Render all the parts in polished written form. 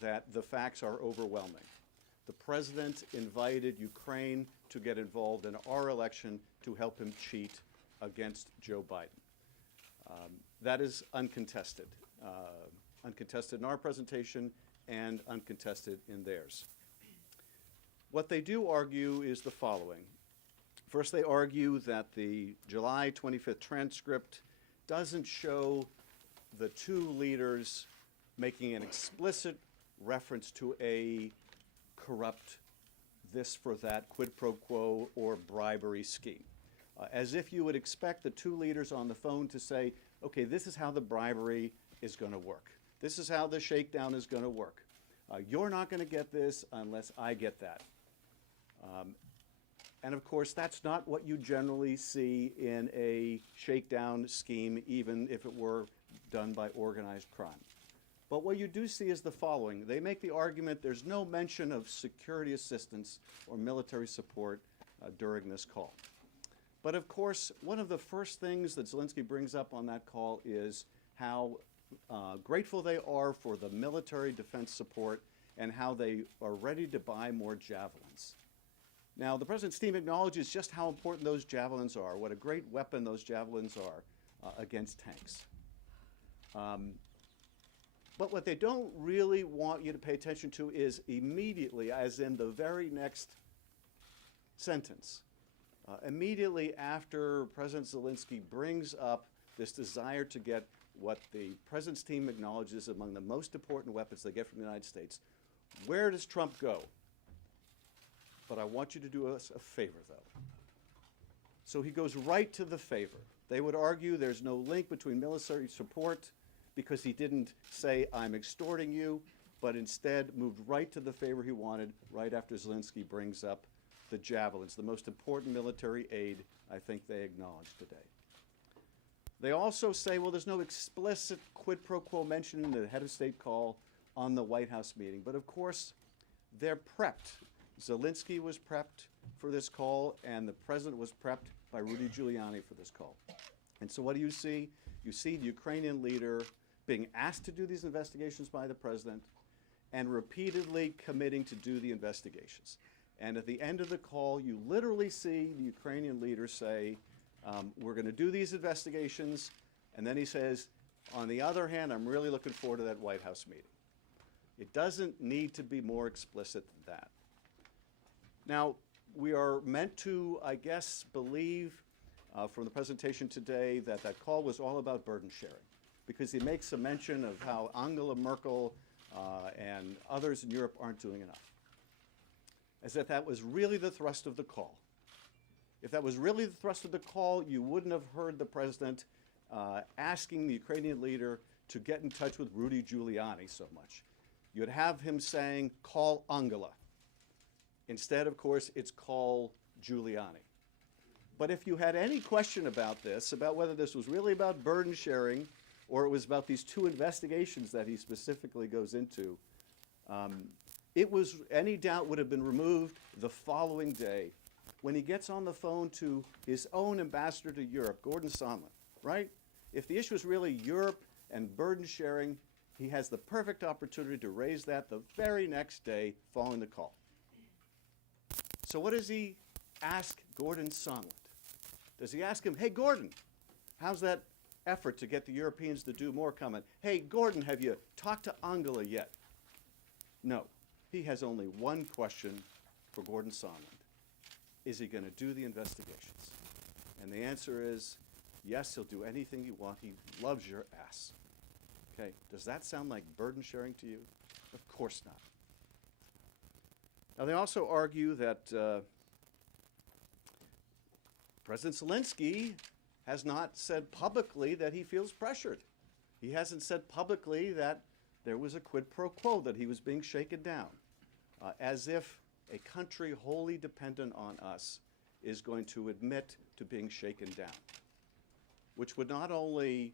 that the facts are overwhelming. The president invited Ukraine to get involved in our election to help him cheat against Joe Biden. That is uncontested. Uncontested in our presentation and uncontested in theirs. What they do argue is the following. First, they argue that the July 25th transcript doesn't show the two leaders making an explicit reference to a corrupt this for that quid pro quo or bribery scheme. As if you would expect the two leaders on the phone to say, okay, this is how the bribery is going to work. This is how the shakedown is going to work. You're not going to get this unless I get that. And of course, that's not what you generally see in a shakedown scheme, even if it were done by organized crime. But what you do see is the following. They make the argument there's no mention of security assistance or military support during this call. But of course, one of the first things that Zelensky brings up on that call is how grateful they are for the military defense support and how they are ready to buy more javelins. Now, the president's team acknowledges just how important those javelins are, what a great weapon those javelins are against tanks. But what they don't really want you to pay attention to is immediately, as in the very next sentence, immediately after President Zelensky brings up this desire to get what the president's team acknowledges among the most important weapons they get from the United States, where does Trump go? But I want you to do us a favor, though. So he goes right to the favor. They would argue there's no link between military support because he didn't say, I'm extorting you, but instead moved right to the favor he wanted right after Zelensky brings up the javelins, the most important military aid I think they acknowledge today. They also say, well, there's no explicit quid pro quo mention in the head of state call on the White House meeting. But of course, they're prepped. Zelensky was prepped for this call, and the president was prepped by Rudy Giuliani for this call. And so what do you see? You see the Ukrainian leader being asked to do these investigations by the president and repeatedly committing to do the investigations. And at the end of the call, you literally see the Ukrainian leader say, we're going to do these investigations. And then he says, on the other hand, I'm really looking forward to that White House meeting. It doesn't need to be more explicit than that. Now, we are meant to, I guess, believe from the presentation today that that call was all about burden sharing, because he makes a mention of how Angela Merkel and others in Europe aren't doing enough. As if that was really the thrust of the call. If that was really the thrust of the call, you wouldn't have heard the president asking the Ukrainian leader to get in touch with Rudy Giuliani so much. You'd have him saying, call Angela. Instead, of course, it's call Giuliani. But if you had any question about this, about whether this was really about burden sharing or it was about these two investigations that he specifically goes into, any doubt would have been removed the following day when he gets on the phone to his own ambassador to Europe, Gordon Sondland, right? If the issue is really Europe and burden sharing, he has the perfect opportunity to raise that the very next day following the call. So what does he ask Gordon Sondland? Does he ask him, hey, Gordon, how's that effort to get the Europeans to do more coming? Hey, Gordon, have you talked to Angela yet? No. He has only one question for Gordon Sondland. Is he going to do the investigations? And the answer is, yes, he'll do anything you want. He loves your ass. Okay, does that sound like burden sharing to you? Of course not. Now, they also argue that President Zelensky has not said publicly that he feels pressured. He hasn't said publicly that there was a quid pro quo, that he was being shaken down, as if a country wholly dependent on us is going to admit to being shaken down, which would not only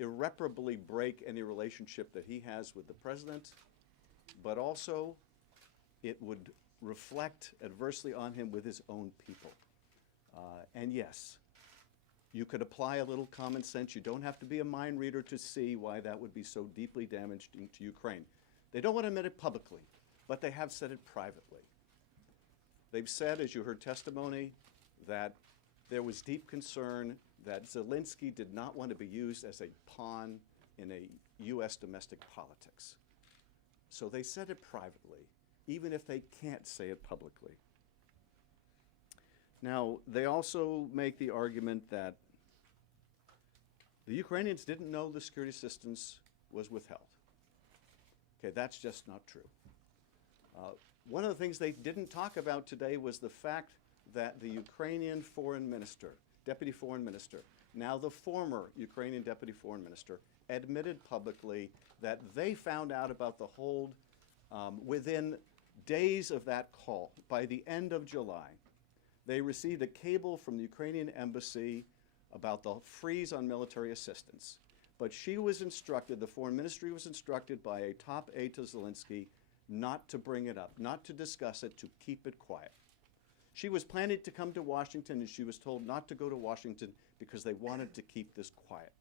irreparably break any relationship that he has with the president, but also it would reflect adversely on him with his own people. And yes, you could apply a little common sense. You don't have to be a mind reader to see why that would be so deeply damaging to Ukraine. They don't want to admit it publicly, but they have said it privately. They've said, as you heard testimony, that there was deep concern that Zelensky did not want to be used as a pawn in a U.S. domestic politics. So they said it privately, even if they can't say it publicly. Now, they also make the argument that the Ukrainians didn't know the security assistance was withheld. Okay, that's just not true. One of the things they didn't talk about today was the fact that the Ukrainian foreign minister, deputy foreign minister, now the former Ukrainian deputy foreign minister, admitted publicly that they found out about the hold within days of that call. By the end of July, they received a cable from the Ukrainian embassy about the freeze on military assistance. But she was instructed, the foreign ministry was instructed by a top aide to Zelensky not to bring it up, not to discuss it, to keep it quiet. She was planning to come to Washington, and she was told not to go to Washington because they wanted to keep this quiet.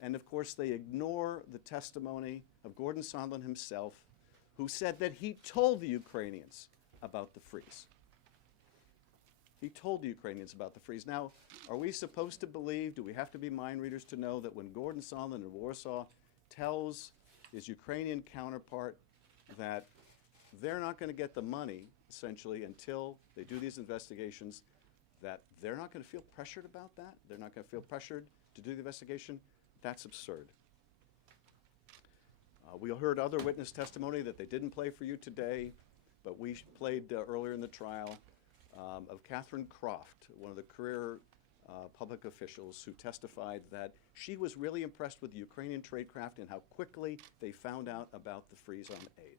And of course, they ignore the testimony of Gordon Sondland himself, who said that he told the Ukrainians about the freeze. He told the Ukrainians about the freeze. Now, are we supposed to believe, do we have to be mind readers to know that when Gordon Sondland in Warsaw tells his Ukrainian counterpart that they're not going to get the money, essentially, until they do these investigations, that they're not going to feel pressured about that? They're not going to feel pressured to do the investigation? That's absurd. We heard other witness testimony that they didn't play for you today, but we played earlier in the trial of Catherine Croft, one of the career public officials who testified that she was really impressed with the Ukrainian tradecraft and how quickly they found out about the freeze on aid.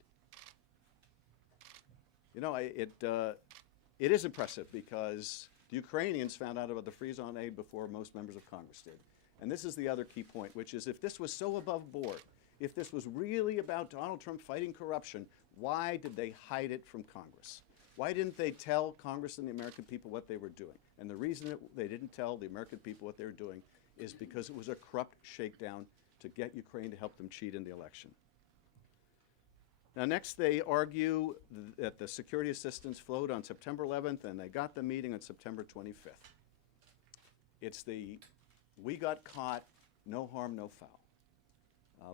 You know, it is impressive because the Ukrainians found out about the freeze on aid before most members of Congress did. And this is the other key point, which is if this was so above board, if this was really about Donald Trump fighting corruption, why did they hide it from Congress? Why didn't they tell Congress and the American people what they were doing? And the reason they didn't tell the American people what they were doing is because it was a corrupt shakedown to get Ukraine to help them cheat in the election. Now, next they argue that the security assistance flowed on September 11th and they got the meeting on September 25th. It's the we got caught, no harm, no foul.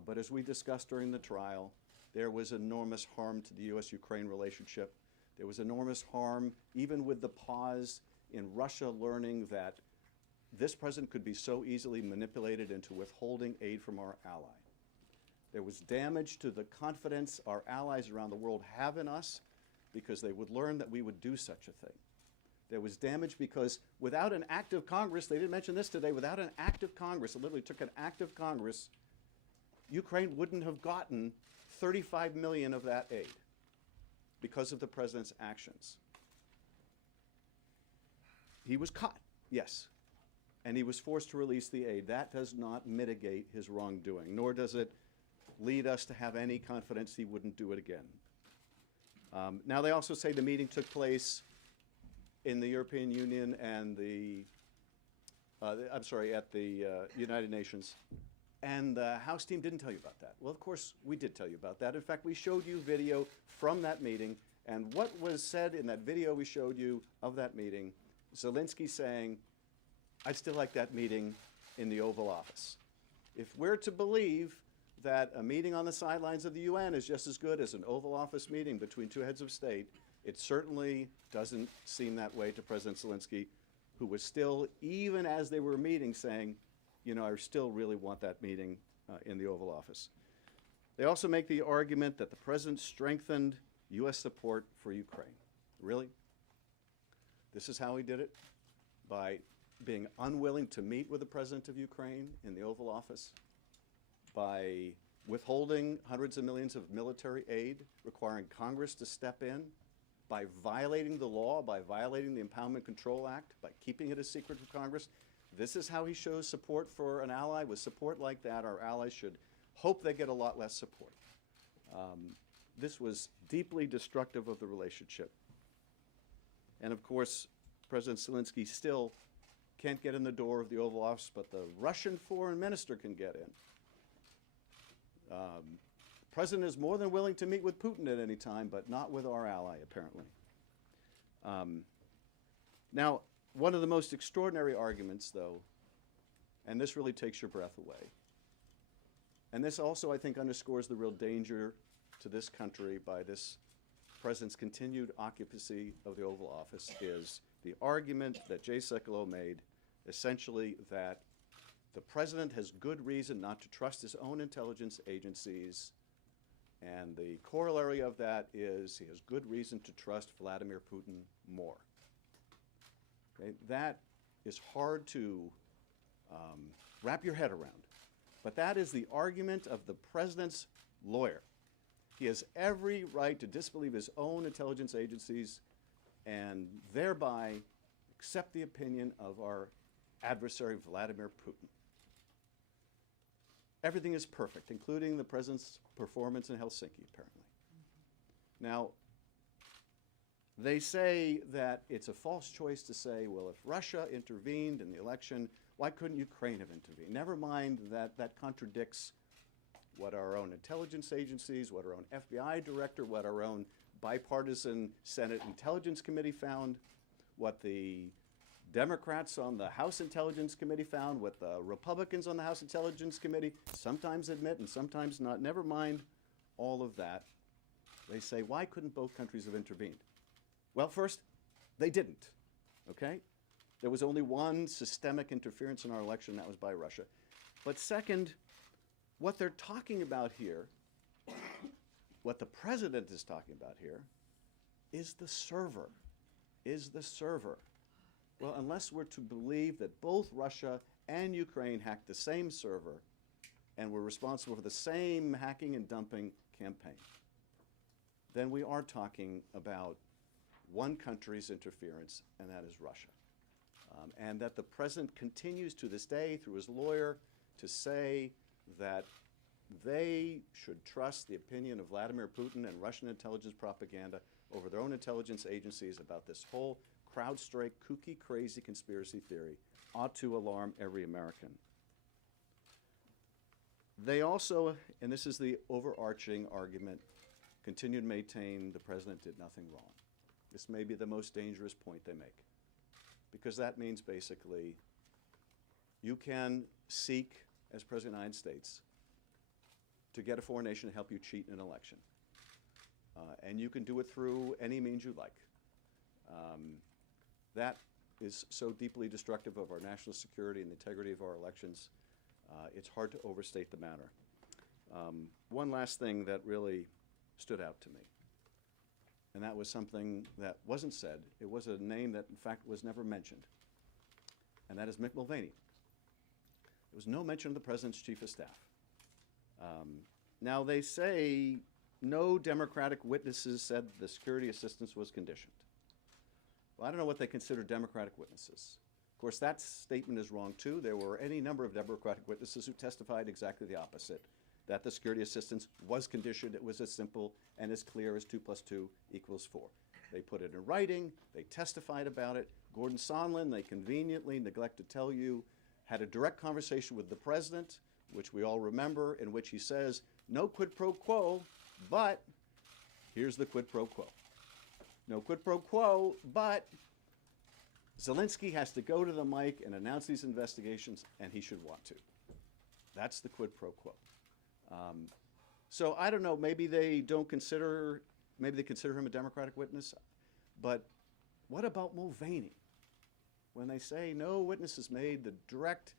But as we discussed during the trial, there was enormous harm to the U.S.-Ukraine relationship. There was enormous harm, even with the pause in Russia learning that this president could be so easily manipulated into withholding aid from our ally. There was damage to the confidence our allies around the world have in us because they would learn that we would do such a thing. There was damage because without an active Congress, they didn't mention this today, without an active Congress, it literally took an active Congress, Ukraine wouldn't have gotten 35 million of that aid because of the president's actions. He was caught, yes, and he was forced to release the aid. That does not mitigate his wrongdoing, nor does it lead us to have any confidence he wouldn't do it again. Now they also say the meeting took place in the European Union and at the United Nations. And the House team didn't tell you about that. Well, of course, we did tell you about that. In fact, we showed you video from that meeting. And what was said in that video we showed you of that meeting, Zelensky saying, I'd still like that meeting in the Oval Office. If we're to believe that a meeting on the sidelines of the UN is just as good as an Oval Office meeting between two heads of state, it certainly doesn't seem that way to President Zelensky, who was still, even as they were meeting, saying, you know, I still really want that meeting in the Oval Office. They also make the argument that the president strengthened U.S. support for Ukraine. Really? This is how he did it? By being unwilling to meet with the president of Ukraine in the Oval Office? By withholding hundreds of millions of military aid, requiring Congress to step in? By violating the law, by violating the Impoundment Control Act, by keeping it a secret from Congress? This is how he shows support for an ally. With support like that, our allies should hope they get a lot less support. This was deeply destructive of the relationship. And of course, President Zelensky still can't get in the door of the Oval Office, but the Russian foreign minister can get in. president is more than willing to meet with Putin at any time, but not with our ally, apparently. Now, one of the most extraordinary arguments, though, and this really takes your breath away, and this also, I think, underscores the real danger to this country by this president's continued occupancy of the Oval Office, is the argument that Jay Sekulow made, essentially that the president has good reason not to trust his own intelligence agencies, and the corollary of that is he has good reason to trust Vladimir Putin more. Okay? That is hard to wrap your head around, but that is the argument of the president's lawyer. He has every right to disbelieve his own intelligence agencies and thereby accept the opinion of our adversary, Vladimir Putin. Everything is perfect, including the president's performance in Helsinki, apparently. Now, they say that it's a false choice to say, well, if Russia intervened in the election, why couldn't Ukraine have intervened? Never mind that that contradicts what our own intelligence agencies, what our own FBI director, what our own bipartisan Senate Intelligence Committee found, what the Democrats on the House Intelligence Committee found, what the Republicans on the House Intelligence Committee sometimes admit and sometimes not. Never mind all of that. They say, why couldn't both countries have intervened? Well, first, they didn't, okay? There was only one systemic interference in our election, that was by Russia. But second, what they're talking about here, what the president is talking about here, is the server, Well, unless we're to believe that both Russia and Ukraine hacked the same server and were responsible for the same hacking and dumping campaign, then we are talking about one country's interference, and that is Russia. And that the president continues to this day, through his lawyer, to say that they should trust the opinion of Vladimir Putin and Russian intelligence propaganda over their own intelligence agencies about this whole CrowdStrike, kooky, crazy conspiracy theory, ought to alarm every American. They also, and this is the overarching argument, continue to maintain the president did nothing wrong. This may be the most dangerous point they make, because that means basically you can seek, as President of the United States, to get a foreign nation to help you cheat in an election. And you can do it through any means you like. That is so deeply destructive of our national security and the integrity of our elections, it's hard to overstate the matter. One last thing that really stood out to me, and that was something that wasn't said. It was a name that, in fact, was never mentioned, and that is Mick Mulvaney. There was no mention of the president's chief of staff. Now, they say no Democratic witnesses said the security assistance was conditioned. Well, I don't know what they consider Democratic witnesses. Of course, that statement is wrong, too. There were any number of Democratic witnesses who testified exactly the opposite, that the security assistance was conditioned. It was as simple and as clear as 2 + 2 = 4. They put it in writing. They testified about it. Gordon Sondland, they conveniently neglect to tell you, had a direct conversation with the president, which we all remember, in which he says, no quid pro quo, but here's the quid pro quo. No quid pro quo, but Zelensky has to go to the mic and announce these investigations, and he should want to. That's the quid pro quo. So I don't know, maybe they consider him a Democratic witness, but what about Mulvaney? When they say no witnesses made the direct,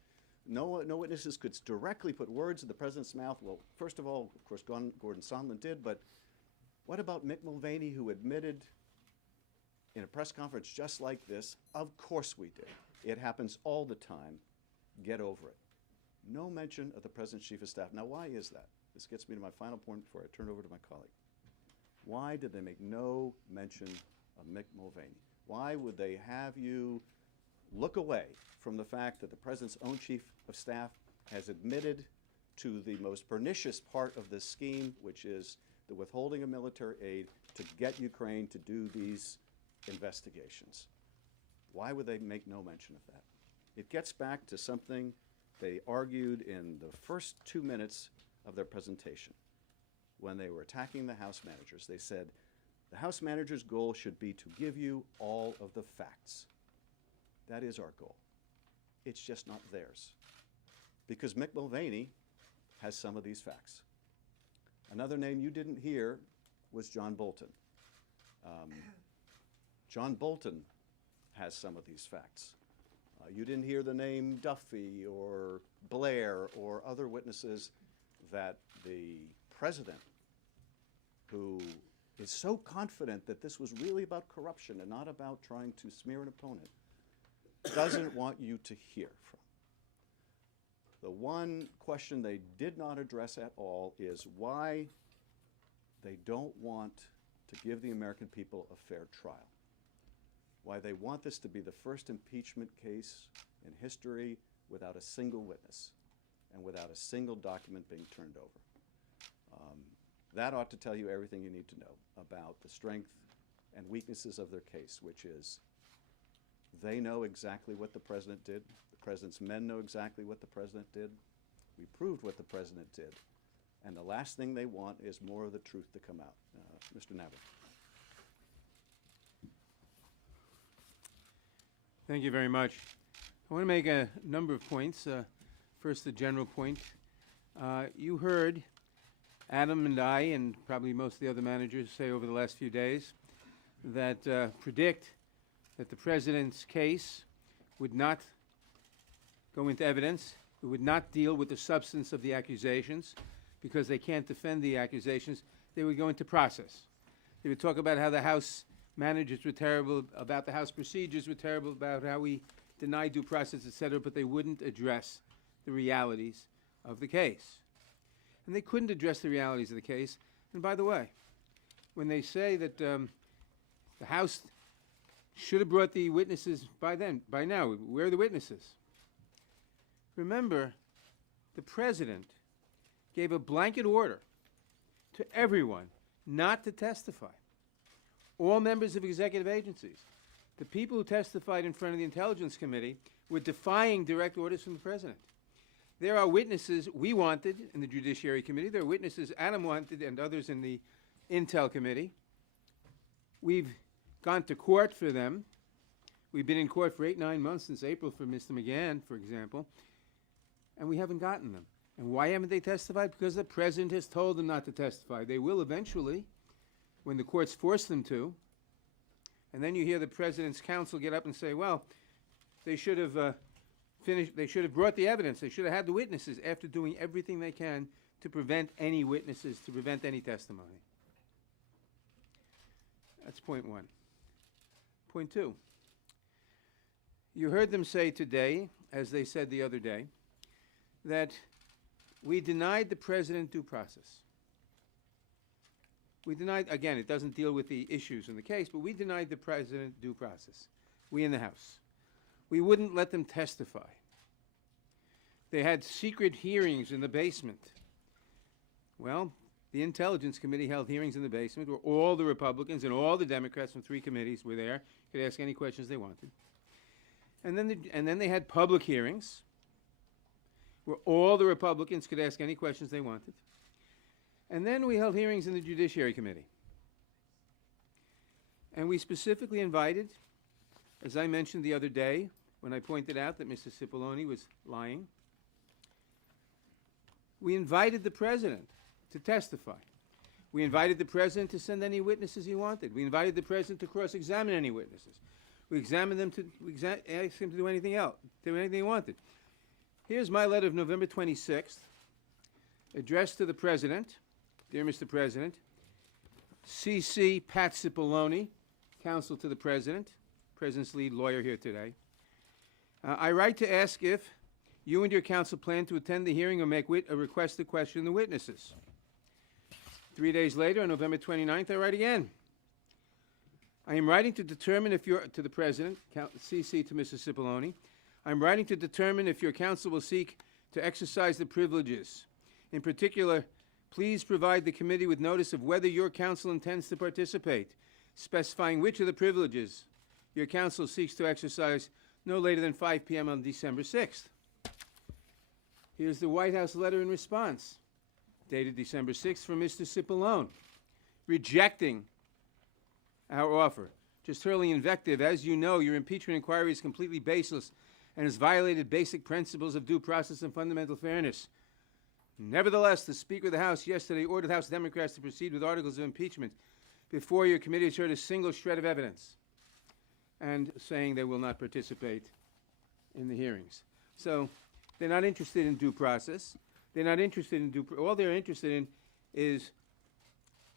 no witnesses could directly put words in the president's mouth. Well, first of all, of course, Gordon Sondland did, but what about Mick Mulvaney, who admitted in a press conference just like this, of course we did. It happens all the time. Get over it. No mention of the president's chief of staff. Now, why is that? This gets me to my final point before I turn it over to my colleague. Why did they make no mention of Mick Mulvaney? Why would they have you look away from the fact that the president's own chief of staff has admitted to the most pernicious part of this scheme, which is the withholding of military aid to get Ukraine to do these investigations? Why would they make no mention of that? It gets back to something they argued in the first 2 minutes of their presentation. when they were attacking the House managers. They said, the House manager's goal should be to give you all of the facts. That is our goal. It's just not theirs. Because Mick Mulvaney has some of these facts. Another name you didn't hear was John Bolton. John Bolton has some of these facts. You didn't hear the name Duffy or Blair or other witnesses that the president, who is so confident that this was really about corruption and not about trying to smear an opponent, doesn't want you to hear from. The one question they did not address at all is why they don't want to give the American people a fair trial. Why they want this to be the first impeachment case in history without a single witness and without a single document being turned over. That ought to tell you everything you need to know about the strength and weaknesses of their case, which is they know exactly what the president did. The president's men know exactly what the president did. We proved what the president did. And the last thing they want is more of the truth to come out. Mr. Navin. Thank you very much. I want to make a number of points. First, the general point. You heard Adam and I, and probably most of the other managers, say over the last few days that predict that the president's case would not go into evidence. It would not deal with the substance of the accusations because they can't defend the accusations. They would go into process. They would talk about how the House managers were terrible, about the House procedures were terrible, about how we denied due process, et cetera, but they wouldn't address the realities of the case. And they couldn't address the realities of the case. And by the way, when they say that the House should have brought the witnesses by now, where are the witnesses? Remember, the president gave a blanket order to everyone not to testify. All members of executive agencies. The people who testified in front of the Intelligence Committee were defying direct orders from the president. There are witnesses we wanted in the Judiciary Committee. There are witnesses Adam wanted and others in the Intel Committee. We've gone to court for them. We've been in court for 8-9 months since April for Mr. McGahn, for example, and we haven't gotten them. And why haven't they testified? Because the president has told them not to testify. They will eventually, when the courts force them to. And then you hear the president's counsel get up and say, well, they should have they should have brought the evidence. They should have had the witnesses after doing everything they can to prevent any witnesses, to prevent any testimony. That's point one. Point two. You heard them say today, as they said the other day, that we denied the president due process. We denied, again, it doesn't deal with the issues in the case, but we denied the president due process. We in the House. We wouldn't let them testify. They had secret hearings in the basement. Well, the Intelligence Committee held hearings in the basement where all the Republicans and all the Democrats from 3 committees were there, could ask any questions they wanted. And then they had public hearings where all the Republicans could ask any questions they wanted. And then we held hearings in the Judiciary Committee. And we specifically invited, as I mentioned the other day, when I pointed out that Mr. Cipollone was lying, we invited the president to testify. We invited the president to send any witnesses he wanted. We invited the president to cross-examine any witnesses. We examined them asked him to do anything else, do anything he wanted. Here's my letter of November 26th, addressed to the president. Dear Mr. President, C.C. Pat Cipollone, counsel to the president, president's lead lawyer here today. I write to ask if you and your counsel plan to attend the hearing or make a request to question the witnesses. 3 days later, on November 29th, I write again. I am writing to determine if you're, to the president, C.C. to Mr. Cipollone, I'm writing to determine if your counsel will seek to exercise the privileges. In particular, please provide the committee with notice of whether your counsel intends to participate, specifying which of the privileges your counsel seeks to exercise no later than 5 p.m. on December 6th. Here's the White House letter in response. dated December 6th, from Mr. Cipollone, rejecting our offer. Just hurling invective. As you know, your impeachment inquiry is completely baseless and has violated basic principles of due process and fundamental fairness. Nevertheless, the Speaker of the House yesterday ordered House Democrats to proceed with articles of impeachment before your committee has heard a single shred of evidence, and saying they will not participate in the hearings. So they're not interested in due process. They're not interested in all they're interested in is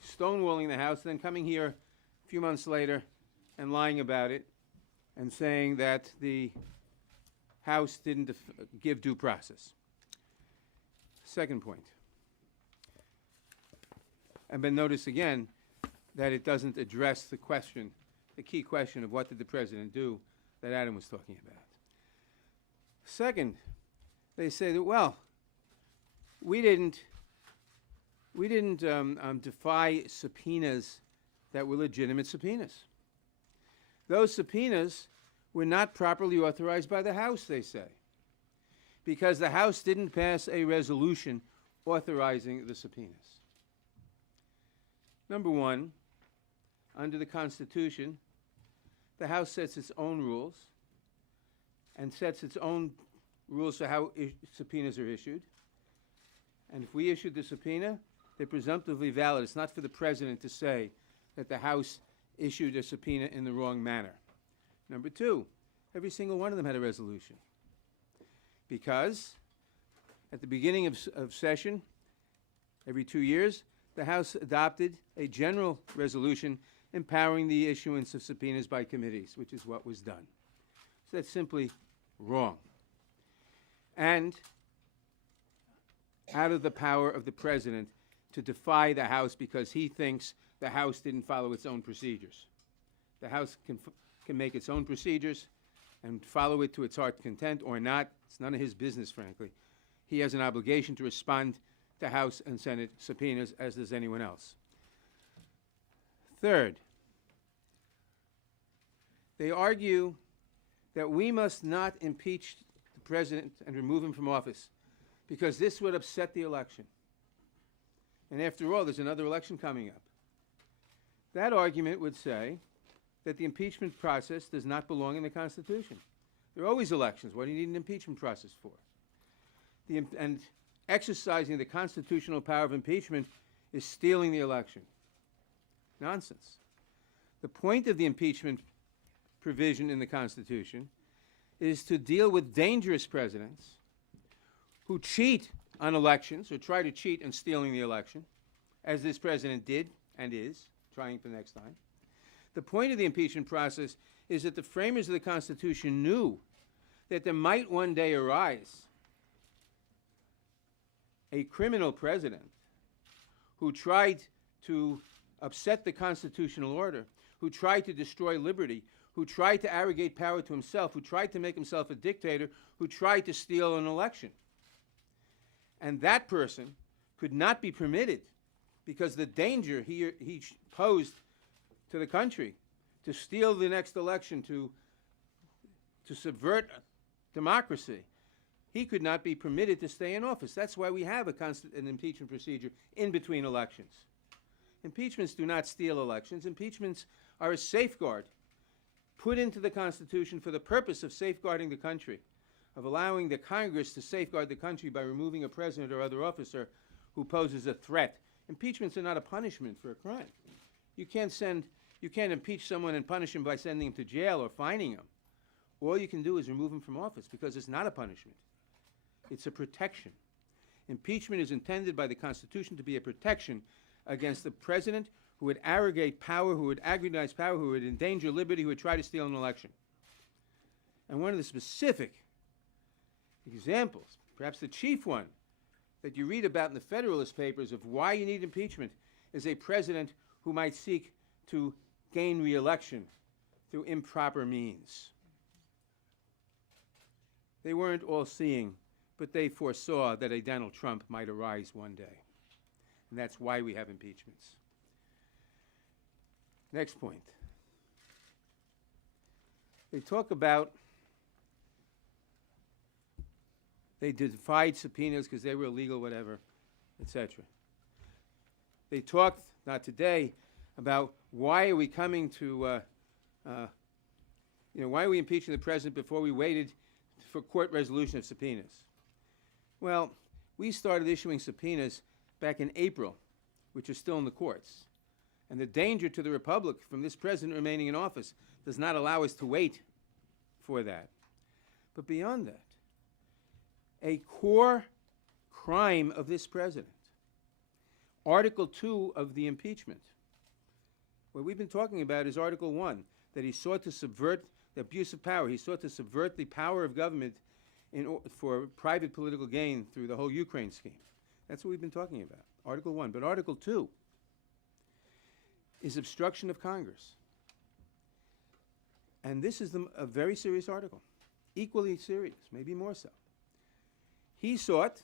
stonewalling the House, then coming here a few months later and lying about it and saying that the House didn't give due process. Second point. And then notice again that it doesn't address the question, the key question of what did the president do that Adam was talking about. Second, they say that, well, we didn't defy subpoenas that were legitimate subpoenas. Those subpoenas were not properly authorized by the House, they say, because the House didn't pass a resolution authorizing the subpoenas. Number one, under the Constitution, the House sets its own rules and sets its own rules for how subpoenas are issued. And if we issued the subpoena, they're presumptively valid. It's not for the president to say that the House issued a subpoena in the wrong manner. Number two, every single one of them had a resolution. Because at the beginning of session, every 2 years, the House adopted a general resolution empowering the issuance of subpoenas by committees, which is what was done. So that's simply wrong. And out of the power of the president to defy the House because he thinks the House didn't follow its own procedures. The House can make its own procedures and follow it to its heart's content or not. It's none of his business, frankly. He has an obligation to respond to House and Senate subpoenas, as does anyone else. Third, they argue that we must not impeach the president and remove him from office because this would upset the election. And after all, there's another election coming up. That argument would say that the impeachment process does not belong in the Constitution. There are always elections. What do you need an impeachment process for? And exercising the constitutional power of impeachment is stealing the election. Nonsense. The point of the impeachment provision in the Constitution is to deal with dangerous presidents who cheat on elections or try to cheat in stealing the election, as this president did and is trying for the next time. The point of the impeachment process is that the framers of the Constitution knew that there might one day arise a criminal president who tried to upset the constitutional order, who tried to destroy liberty, who tried to arrogate power to himself, who tried to make himself a dictator, who tried to steal an election. And that person could not be permitted because the danger he posed to the country to steal the next election, to subvert democracy, he could not be permitted to stay in office. That's why we have an impeachment procedure in between elections. Impeachments do not steal elections. Impeachments are a safeguard put into the Constitution for the purpose of safeguarding the country, of allowing the Congress to safeguard the country by removing a president or other officer who poses a threat. Impeachments are not a punishment for a crime. You can't impeach someone and punish him by sending him to jail or fining him. All you can do is remove him from office because it's not a punishment. It's a protection. Impeachment is intended by the Constitution to be a protection against the president who would arrogate power, who would aggrandize power, who would endanger liberty, who would try to steal an election. And one of the specific examples, perhaps the chief one, that you read about in the Federalist Papers of why you need impeachment is a president who might seek to gain re-election through improper means. They weren't all seeing, but they foresaw that a Donald Trump might arise one day. And that's why we have impeachments. Next point. They talk about they defied subpoenas because they were illegal, whatever, etc. They talked, not today, about why are we coming to, why are we impeaching the president before we waited for court resolution of subpoenas? Well, we started issuing subpoenas back in April, which are still in the courts. And the danger to the Republic from this president remaining in office does not allow us to wait for that. But beyond that, a core crime of this president, Article 2 of the impeachment, what we've been talking about is Article 1, that he sought to subvert the abuse of power. He sought to subvert the power of government for private political gain through the whole Ukraine scheme. That's what we've been talking about, Article 1. But Article 2 is obstruction of Congress. And this is a very serious article, equally serious, maybe more so. He sought,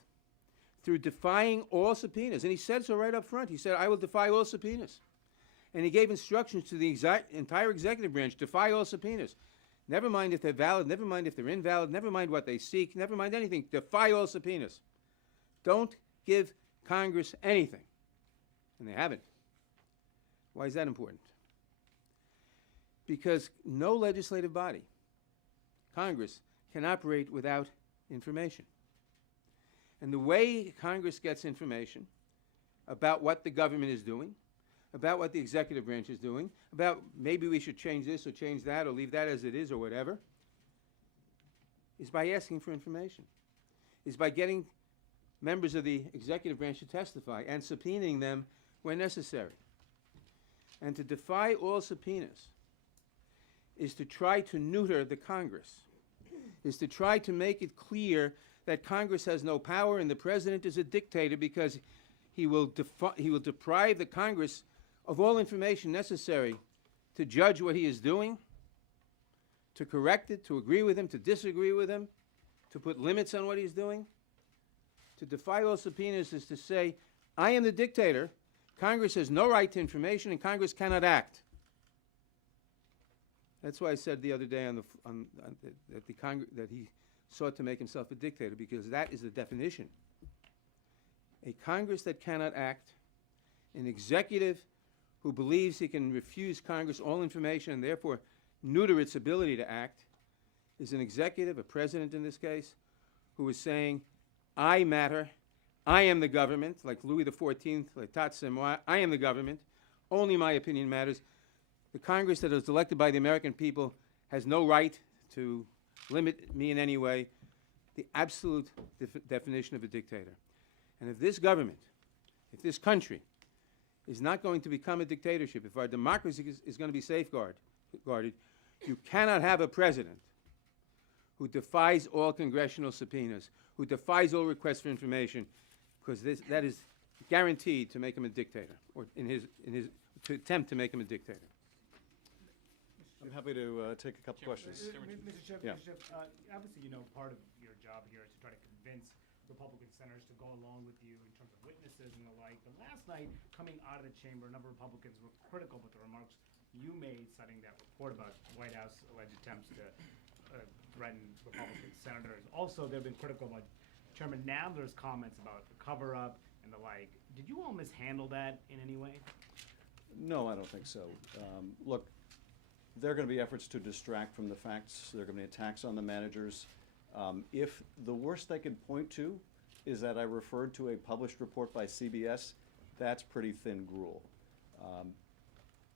through defying all subpoenas, and he said so right up front. He said, I will defy all subpoenas. And he gave instructions to the entire executive branch, defy all subpoenas. Never mind if they're valid, never mind if they're invalid, never mind what they seek, never mind anything. Defy all subpoenas. Don't give Congress anything. And they haven't. Why is that important? Because no legislative body, Congress, can operate without information. And the way Congress gets information about what the government is doing, about what the executive branch is doing, about maybe we should change this or change that or leave that as it is or whatever, is by asking for information, is by getting members of the executive branch to testify and subpoenaing them when necessary. And to defy all subpoenas is to try to neuter the Congress, is to try to make it clear that Congress has no power and the president is a dictator because he will deprive the Congress of all information necessary to judge what he is doing, to correct it, to agree with him, to disagree with him, to put limits on what he's doing. To defy all subpoenas is to say, I am the dictator, Congress has no right to information, and Congress cannot act. That's why I said the other day that he sought to make himself a dictator, because that is the definition. A Congress that cannot act, an executive who believes he can refuse Congress all information and therefore neuter its ability to act, is an executive, a president in this case, who is saying, I matter, I am the government, like Louis XIV, l'état c'est moi, I am the government, only my opinion matters. The Congress that is elected by the American people has no right to limit me in any way. The absolute definition of a dictator. And if this government, if this country is not going to become a dictatorship, if our democracy is going to be safeguarded, you cannot have a president who defies all congressional subpoenas, who defies all requests for information, because that is guaranteed to make him a dictator, or to attempt to make him a dictator. I'm happy to take a couple questions. Mr. Chair, Yeah. Obviously, part of your job here is to try to convince Republican senators to go along with you in terms of witnesses and the like. But last night, coming out of the chamber, a number of Republicans were critical with the remarks you made, citing that report about White House alleged attempts to threaten Republican senators. Also, they've been critical about Chairman Nadler's comments about the cover-up and the like. Did you all mishandle that in any way? No, I don't think so. Look, there are going to be efforts to distract from the facts. There are going to be attacks on the managers. If the worst they could point to is that I referred to a published report by CBS, that's pretty thin gruel.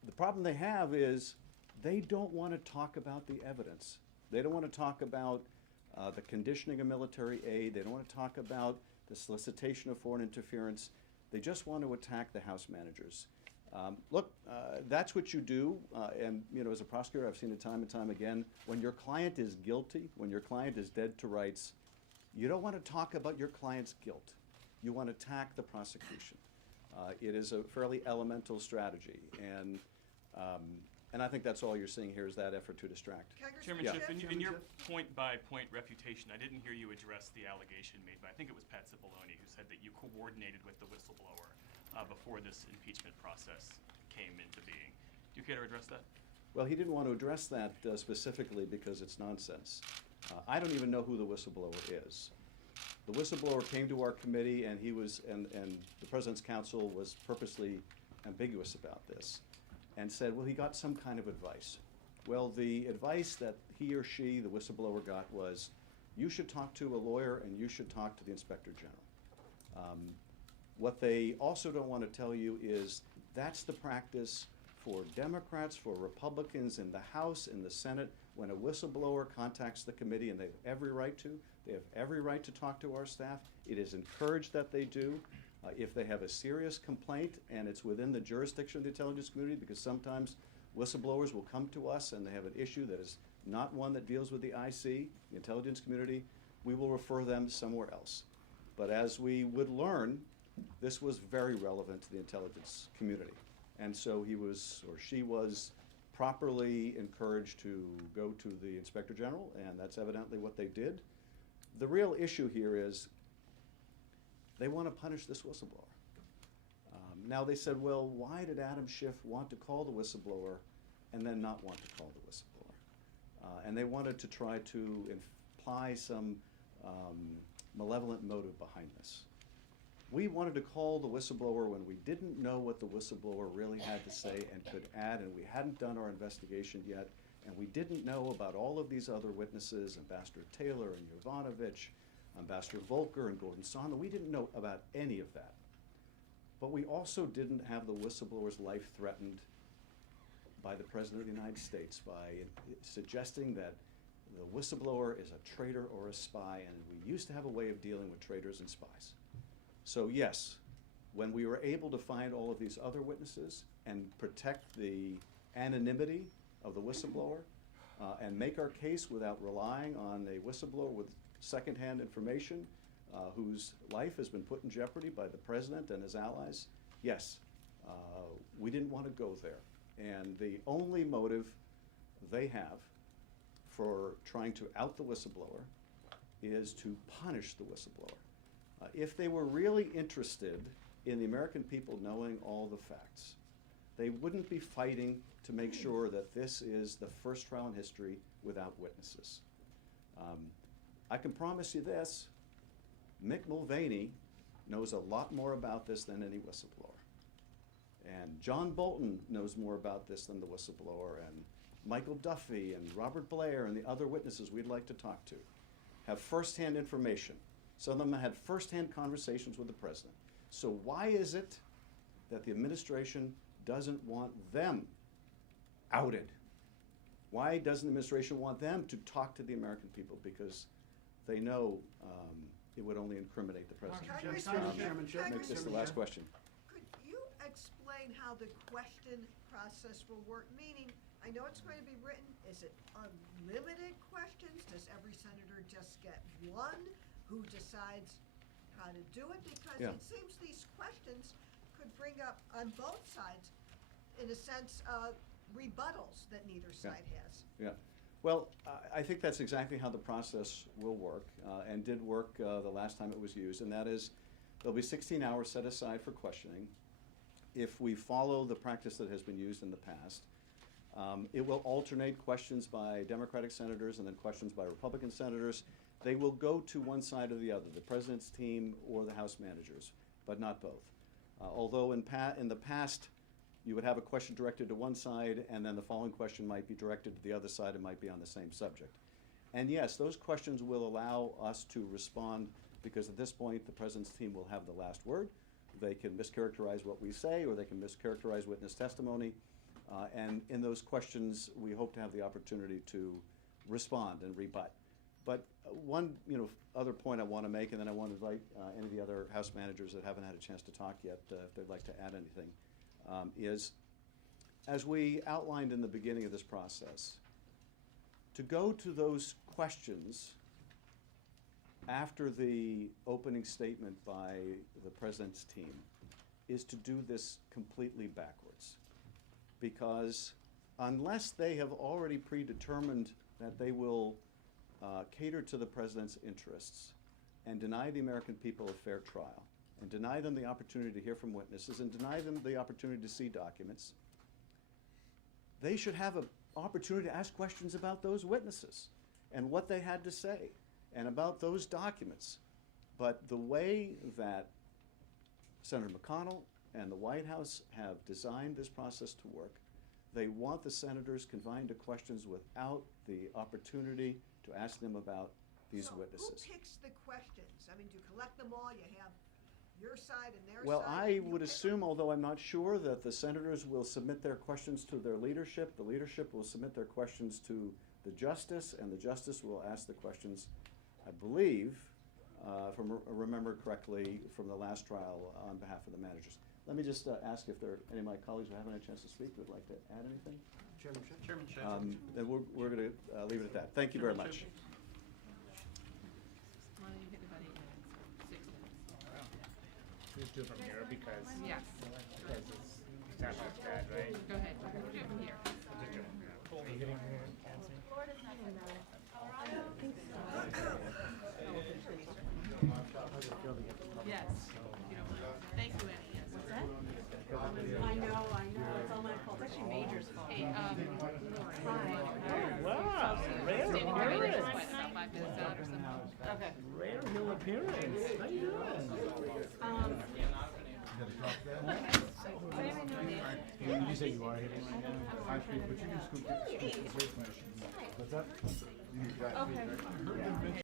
The problem they have is they don't want to talk about the evidence. They don't want to talk about the conditioning of military aid. They don't want to talk about the solicitation of foreign interference. They just want to attack the House managers. Look, that's what you do, and as a prosecutor, I've seen it time and time again. When your client is guilty, when your client is dead to rights, you don't want to talk about your client's guilt. You want to attack the prosecution. It is a fairly elemental strategy, and I think that's all you're seeing here is that effort to distract. Chairman Yeah. Schiff, in your point-by-point refutation, I didn't hear you address the allegation made by, I think it was Pat Cipollone, who said that you coordinated with the whistleblower before this impeachment process came into being. Do you care to address that? Well, he didn't want to address that specifically because it's nonsense. I don't even know who the whistleblower is. The whistleblower came to our committee, and he was, and the President's counsel was purposely ambiguous about this, and said, well, he got some kind of advice. Well, the advice that he or she, the whistleblower, got was, you should talk to a lawyer and you should talk to the Inspector General. What they also don't want to tell you is that's the practice for Democrats, for Republicans in the House, in the Senate. When a whistleblower contacts the committee, and they have every right to, they have every right to talk to our staff. It is encouraged that they do. If they have a serious complaint and it's within the jurisdiction of the intelligence community, because sometimes whistleblowers will come to us and they have an issue that is not one that deals with the IC, the intelligence community, we will refer them somewhere else. But as we would learn, this was very relevant to the intelligence community. And so he was, or she was, properly encouraged to go to the Inspector General, and that's evidently what they did. The real issue here is they want to punish this whistleblower. Now they said, well, why did Adam Schiff want to call the whistleblower and then not want to call the whistleblower? And they wanted to try to imply some malevolent motive behind this. We wanted to call the whistleblower when we didn't know what the whistleblower really had to say and could add, and we hadn't done our investigation yet, and we didn't know about all of these other witnesses, Ambassador Taylor and Yovanovitch, Ambassador Volker and Gordon Sondland. We didn't know about any of that. But we also didn't have the whistleblower's life threatened by the President of the United States by suggesting that the whistleblower is a traitor or a spy, and we used to have a way of dealing with traitors and spies. So yes, when we were able to find all of these other witnesses and protect the anonymity of the whistleblower and make our case without relying on a whistleblower with secondhand information whose life has been put in jeopardy by the President and his allies, yes, we didn't want to go there. And the only motive they have for trying to out the whistleblower is to punish the whistleblower. If they were really interested in the American people knowing all the facts, they wouldn't be fighting to make sure that this is the first trial in history without witnesses. I can promise you this, Mick Mulvaney knows a lot more about this than any whistleblower. And John Bolton knows more about this than the whistleblower, and Michael Duffy and Robert Blair and the other witnesses we'd like to talk to have firsthand information. Some of them had firsthand conversations with the President. So why is it that the administration doesn't want them outed? Why doesn't the administration want them to talk to the American people? Because they know it would only incriminate the President. Make this the last question. Could you explain how the question process will work? Meaning, I know it's going to be written, is it unlimited questions? Does every senator just get one? Who decides how to do it? Because Yeah. it seems these questions could bring up, on both sides, in a sense, rebuttals that neither side has. Yeah. Well, I think that's exactly how the process will work, and did work the last time it was used, and that is there'll be 16 hours set aside for questioning. If we follow the practice that has been used in the past, it will alternate questions by Democratic senators and then questions by Republican senators. They will go to one side or the other, the President's team or the House managers, but not both. Although in the past, you would have a question directed to one side, and then the following question might be directed to the other side and might be on the same subject. And yes, those questions will allow us to respond, because at this point, the President's team will have the last word. They can mischaracterize what we say, or they can mischaracterize witness testimony. And in those questions, we hope to have the opportunity to respond and rebut. But one other point I want to make, and then I want to invite any of the other House managers that haven't had a chance to talk yet, if they'd like to add anything, is, as we outlined in the beginning of this process, to go to those questions after the opening statement by the President's team is to do this completely backwards. Because unless they have already predetermined that they will cater to the President's interests and deny the American people a fair trial, and deny them the opportunity to hear from witnesses, and deny them the opportunity to see documents, they should have an opportunity to ask questions about those witnesses and what they had to say, and about those documents. But the way that Senator McConnell and the White House have designed this process to work, they want the senators confined to questions without the opportunity to ask them about these witnesses. So who picks the questions? I mean, do you collect them all? You have your side and their Well, side? I You would pick assume, them? although I'm not sure, that the senators will submit their questions to their leadership. The leadership will submit their questions to the justice, and the justice will ask the questions, I believe, if I remember correctly, from the last trial on behalf of the managers. Let me just ask if there are any of my colleagues who haven't had a chance to speak would like to add anything. Chairman Schiff. Then we're going to leave it at that. Thank you very much. Why don't you hit about 8 minutes, 6 minutes? Just do it from here because Yes, it's not much bad, right? go ahead, we'll do it from here. Just do it from here. Are you getting fancy? Yes, you know, thank you, Annie, yes. What's that? I know, it's all my fault, it's actually Major's fault. Hey, Wow, rare David, you're ready to appearance. about 5 minutes out or something. Okay. Rare new appearance. How you doing? You say you are hitting right now? Okay.